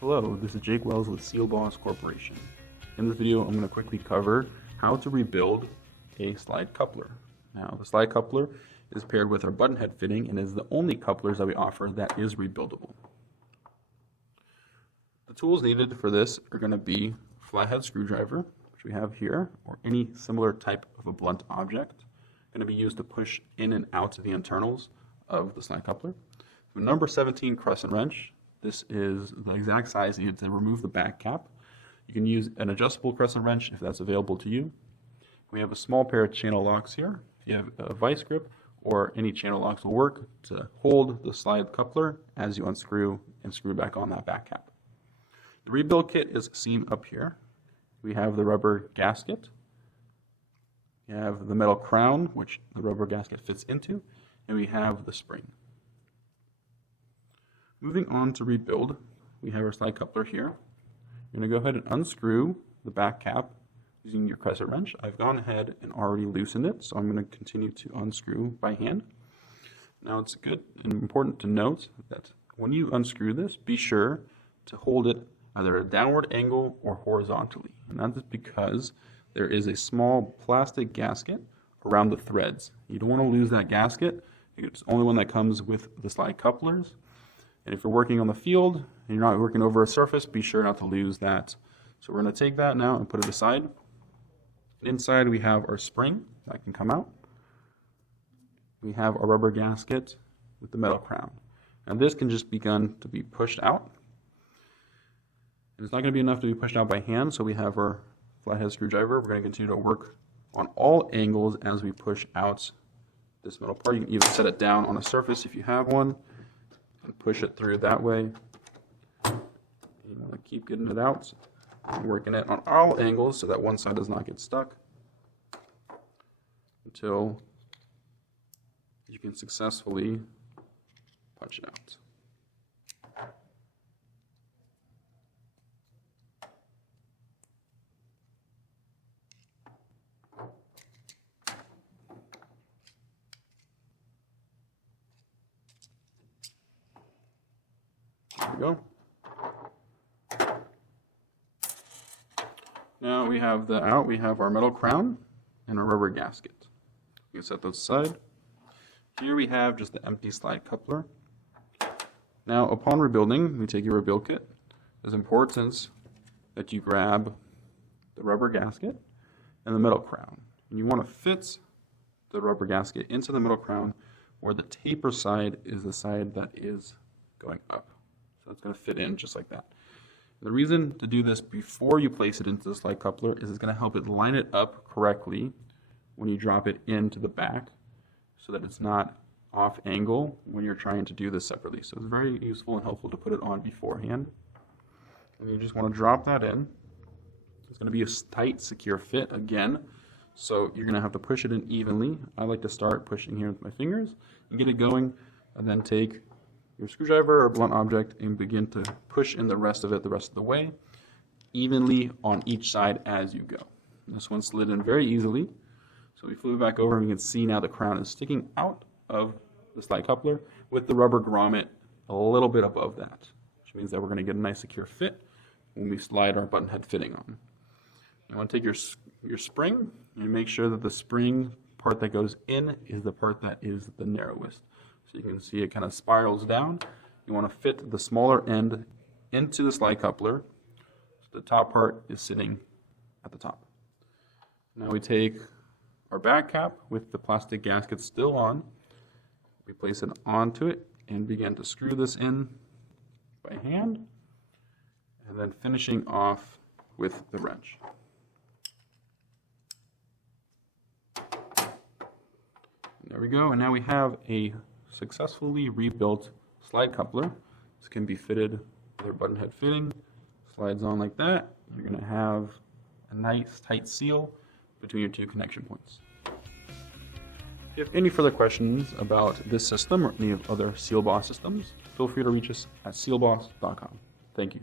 Hello, this is Jake Wells with SealBoss Corporation. In this video, I'm going to quickly cover how to rebuild a slide coupler. Now, the slide coupler is paired with our button head fitting and is the only couplers that we offer that is rebuildable. The tools needed for this are going to be a flathead screwdriver, which we have here, or any similar type of a blunt object, going to be used to push in and out the internals of the slide coupler. The number 17 crescent wrench. This is the exact size needed to remove the back cap. You can use an adjustable crescent wrench if that's available to you. We have a small pair of channel locks here. You have a vice grip or any channel locks will work to hold the slide coupler as you unscrew and screw back on that back cap. The rebuild kit is seen up here. We have the rubber gasket. We have the metal crown, which the rubber gasket fits into, and we have the spring. Moving on to rebuild, we have our slide coupler here. You're going to go ahead and unscrew the back cap using your crescent wrench. I've gone ahead and already loosened it, so I'm going to continue to unscrew by hand. Now it's good and important to note that when you unscrew this, be sure to hold it either at a downward angle or horizontally. And that's because there is a small plastic gasket around the threads. You don't want to lose that gasket. It's the only one that comes with the slide couplers. And if you're working on the field and you're not working over a surface, be sure not to lose that. So we're going to take that now and put it aside. Inside we have our spring that can come out. We have our rubber gasket with the metal crown. And this can just begin to be pushed out. And it's not going to be enough to be pushed out by hand, so we have our flathead screwdriver. We're going to continue to work on all angles as we push out this metal part. You can even set it down on a surface if you have one. And push it through that way. You want to keep getting it out, working it on all angles so that one side does not get stuck until you can successfully punch it out. There we go. Now we have the out, we have our metal crown and a rubber gasket. You can set those aside. Here we have just the empty slide coupler. Now upon rebuilding, we take your rebuild kit. It's important that you grab the rubber gasket and the metal crown. And you want to fit the rubber gasket into the metal crown where the taper side is the side that is going up. So it's going to fit in just like that. The reason to do this before you place it into the slide coupler is it's going to help it line it up correctly when you drop it into the back so that it's not off angle when you're trying to do this separately. So it's very useful and helpful to put it on beforehand. And you just want to drop that in. It's going to be a tight, secure fit again. So you're going to have to push it in evenly. I like to start pushing here with my fingers and get it going, and then take your screwdriver or blunt object and begin to push in the rest of the way, evenly on each side as you go. This one slid in very easily. So we flew it back over and we can see now the crown is sticking out of the slide coupler with the rubber grommet a little bit above that, which means that we're going to get a nice secure fit when we slide our button head fitting on. You want to take your spring and make sure that the spring part that goes in is the part that is the narrowest. So you can see it kind of spirals down. You want to fit the smaller end into the slide coupler. So the top part is sitting at the top. Now we take our back cap with the plastic gasket still on. We place it onto it and begin to screw this in by hand, and then finishing off with the wrench. There we go, and now we have a successfully rebuilt slide coupler. This can be fitted with our button head fitting. Slides on like that. You're going to have a nice tight seal between your two connection points. If you have any further questions about this system or any of other SealBoss systems, feel free to reach us at sealboss.com. Thank you.